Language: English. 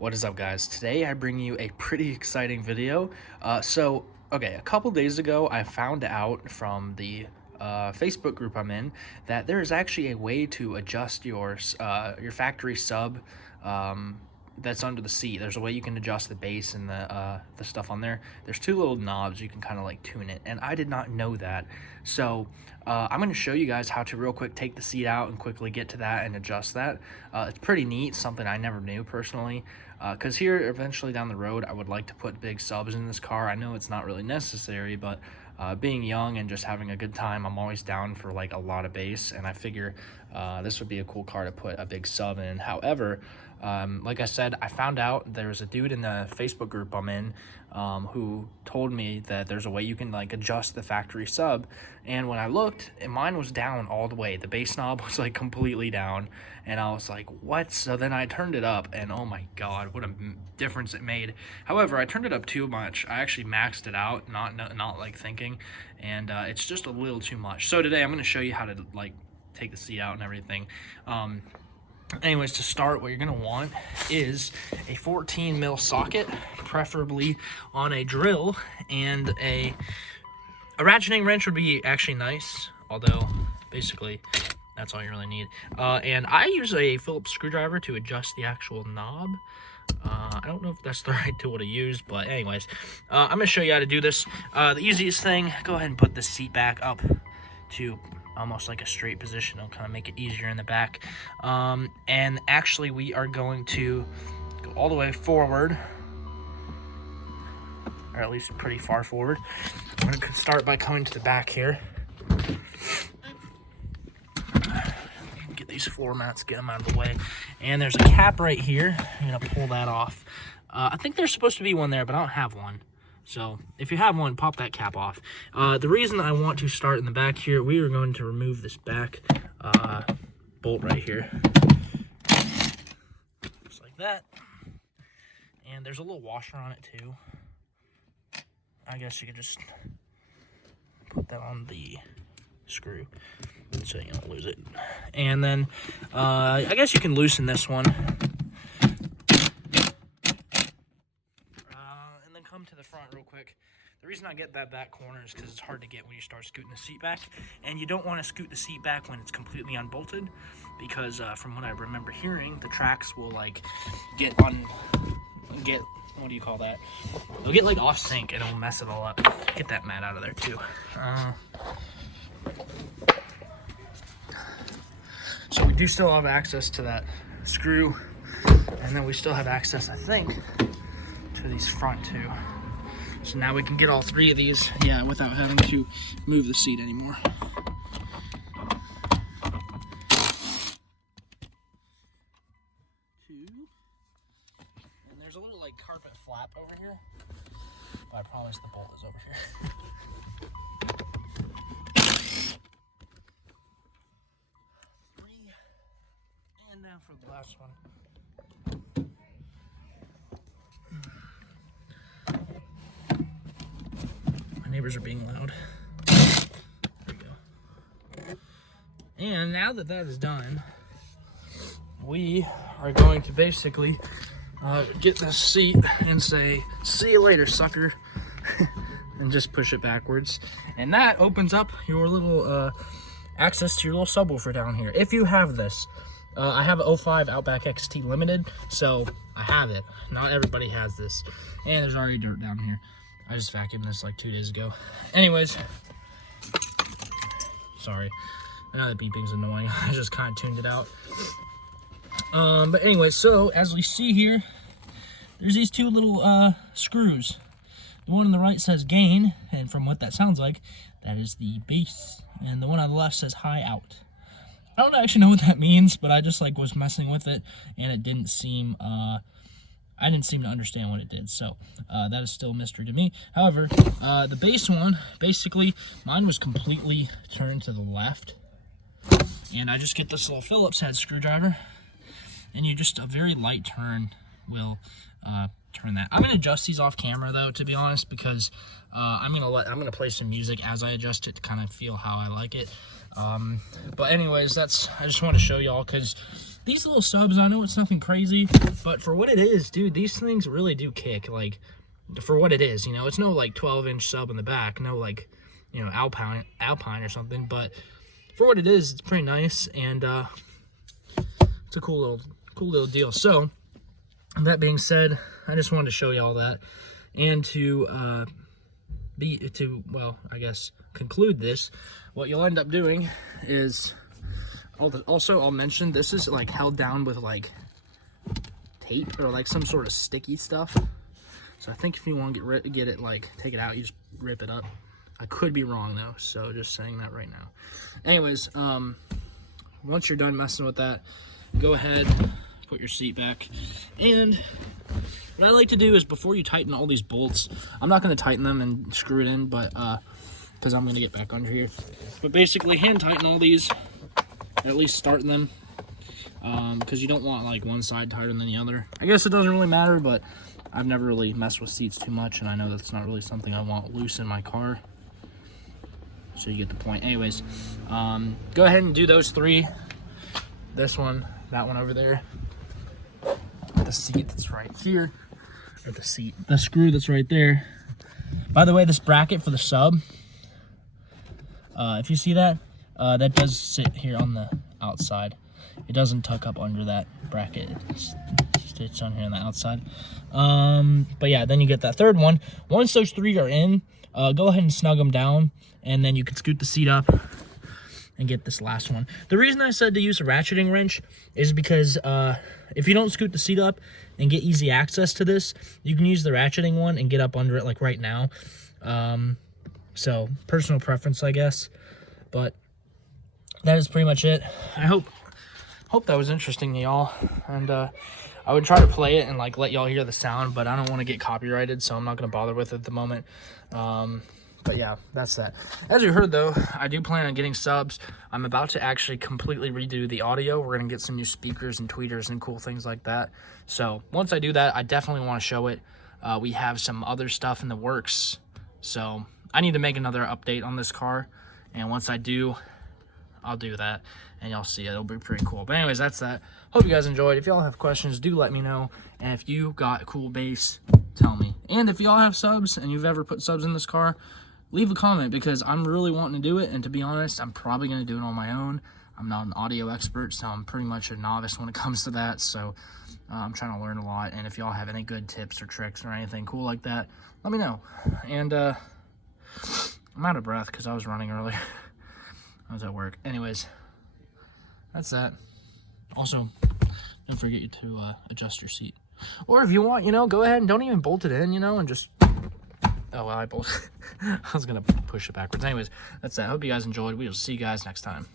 What is up, guys? Today I bring you a pretty exciting video. Okay, a couple days ago I found out from the Facebook group I'm in that there is actually a way to adjust your factory sub that's under the seat. There's a way you can adjust the bass and the stuff on there. There's two little knobs you can kind of like tune it, and I did not know that. So I'm going to show you guys how to real quick take the seat out and quickly get to that and adjust that. It's pretty neat, something I never knew personally. Because here, eventually down the road, I would like to put big subs in this car. I know it's not really necessary, but being young and just having a good time, I'm always down for like a lot of bass, and I figure this would be a cool car to put a big sub in. However, like I said, I found out there's a dude in the Facebook group I'm in who told me that there's a way you can like adjust the factory sub, and when I looked, mine was down all the way. The bass knob was like completely down, and I was like, what? So then I turned it up, and oh my god, what a difference it made. However, I turned it up too much. I actually maxed it out, not like thinking, and it's just a little too much. So today I'm going to show you how to like take the seat out and everything. Anyways, to start, what you're going to want is a 14 mil socket, preferably on a drill, and a ratcheting wrench would be actually nice, although basically that's all you really need. And I use a Phillips screwdriver to adjust the actual knob. I don't know if that's the right tool to use, but anyways, I'm going to show you how to do this. The easiest thing, go ahead and put the seat back up to almost like a straight position. It'll kind of make it easier in the back. And actually we are going to go all the way forward, or at least pretty far forward. I'm going to start by coming to the back here. Get these floor mats, get them out of the way. And there's a cap right here. I'm going to pull that off. I think there's supposed to be one there, but I don't have one. So if you have one, pop that cap off. The reason I want to start in the back here, we are going to remove this back bolt right here. Just like that. And there's a little washer on it too. I guess you could just put that on the screw so you don't lose it. And then I guess you can loosen this one. Come to the front real quick. The reason I get that back corner is because it's hard to get when you start scooting the seat back, and you don't want to scoot the seat back when it's completely unbolted, because from what I remember hearing, the tracks will like get what do you call that? They'll get like off sync and it'll mess it all up. Get that mat out of there too. So we do still have access to that screw, and then we still have access, I think, to these front two. So now we can get all three of these, without having to move the seat anymore. Two. And there's a little like carpet flap over here, but I promise the bolt is over here. Three. And now for the last one. Neighbors are being loud. There we go. And now that that is done, we are going to basically get this seat and say, see you later, sucker. And just push it backwards. And that opens up your little access to your little subwoofer down here. If you have this. I have an 05 Outback XT Limited, so I have it. Not everybody has this. And there's already dirt down here. I just vacuumed this like 2 days ago. Anyways, sorry. I know that beeping's annoying. I just kind of tuned it out. But anyway, so as we see here, there's these two little screws. The one on the right says gain, and from what that sounds like, that is the bass. And the one on the left says high out. I don't actually know what that means, but I just like was messing with it, and it didn't seem I didn't seem to understand what it did, so that is still a mystery to me. However, the bass one, basically, mine was completely turned to the left, and I just get this little Phillips head screwdriver, and you just, a very light turn will turn that. I'm gonna adjust these off camera though, to be honest, because I'm gonna play some music as I adjust it to kind of feel how I like it. But anyways, I just want to show y'all, because these little subs, I know it's nothing crazy, but for what it is, dude, these things really do kick. Like, for what it is, you know, it's no like 12-inch sub in the back, no like, you know, Alpine or something, but for what it is, it's pretty nice, and it's a cool little deal. So that being said, I just wanted to show you all that, and to well, I guess conclude this, what you'll end up doing is, also I'll mention, this is like held down with like tape or like some sort of sticky stuff. So I think if you want to get it, like, take it out, you just rip it up. I could be wrong though, so just saying that right now. Anyways, once you're done messing with that, go ahead, put your seat back. And what I like to do is, before you tighten all these bolts, I'm not going to tighten them and screw it in, but because I'm going to get back under here. But basically, hand tighten all these, at least start them, because you don't want like one side tighter than the other. I guess it doesn't really matter, but I've never really messed with seats too much, and I know that's not really something I want loose in my car. So you get the point. Anyways, go ahead and do those three. This one, that one over there, the seat that's right here, or the screw that's right there. By the way, this bracket for the sub, if you see that, that does sit here on the outside. It doesn't tuck up under that bracket. It's on here on the outside. But yeah, then you get that third one. Once those three are in, go ahead and snug them down, and then you can scoot the seat up and get this last one. The reason I said to use a ratcheting wrench is because if you don't scoot the seat up and get easy access to this, you can use the ratcheting one and get up under it like right now. So personal preference, I guess, but that is pretty much it. I hope that was interesting to y'all, and I would try to play it and like let y'all hear the sound, but I don't want to get copyrighted, so I'm not going to bother with it at the moment. But yeah, that's that. As you heard though, I do plan on getting subs. I'm about to actually completely redo the audio. We're going to get some new speakers and tweeters and cool things like that. So once I do that, I definitely want to show it. We have some other stuff in the works, so I need to make another update on this car, and once I do, I'll do that, and y'all see it. It'll be pretty cool. But anyways, that's that. Hope you guys enjoyed. If y'all have questions, do let me know. And if you got a cool base, tell me. And if y'all have subs and you've ever put subs in this car, leave a comment, because I'm really wanting to do it. And to be honest, I'm probably going to do it on my own. I'm not an audio expert, so I'm pretty much a novice when it comes to that. So I'm trying to learn a lot. And if y'all have any good tips or tricks or anything cool like that, let me know. And I'm out of breath because I was running earlier. I was at work. Anyways, that's that. Also, don't forget to adjust your seat. Or if you want, you know, go ahead and don't even bolt it in, you know, and just... Oh, well, I bolted. I was going to push it backwards. Anyways, that's that. Hope you guys enjoyed. We will see you guys next time.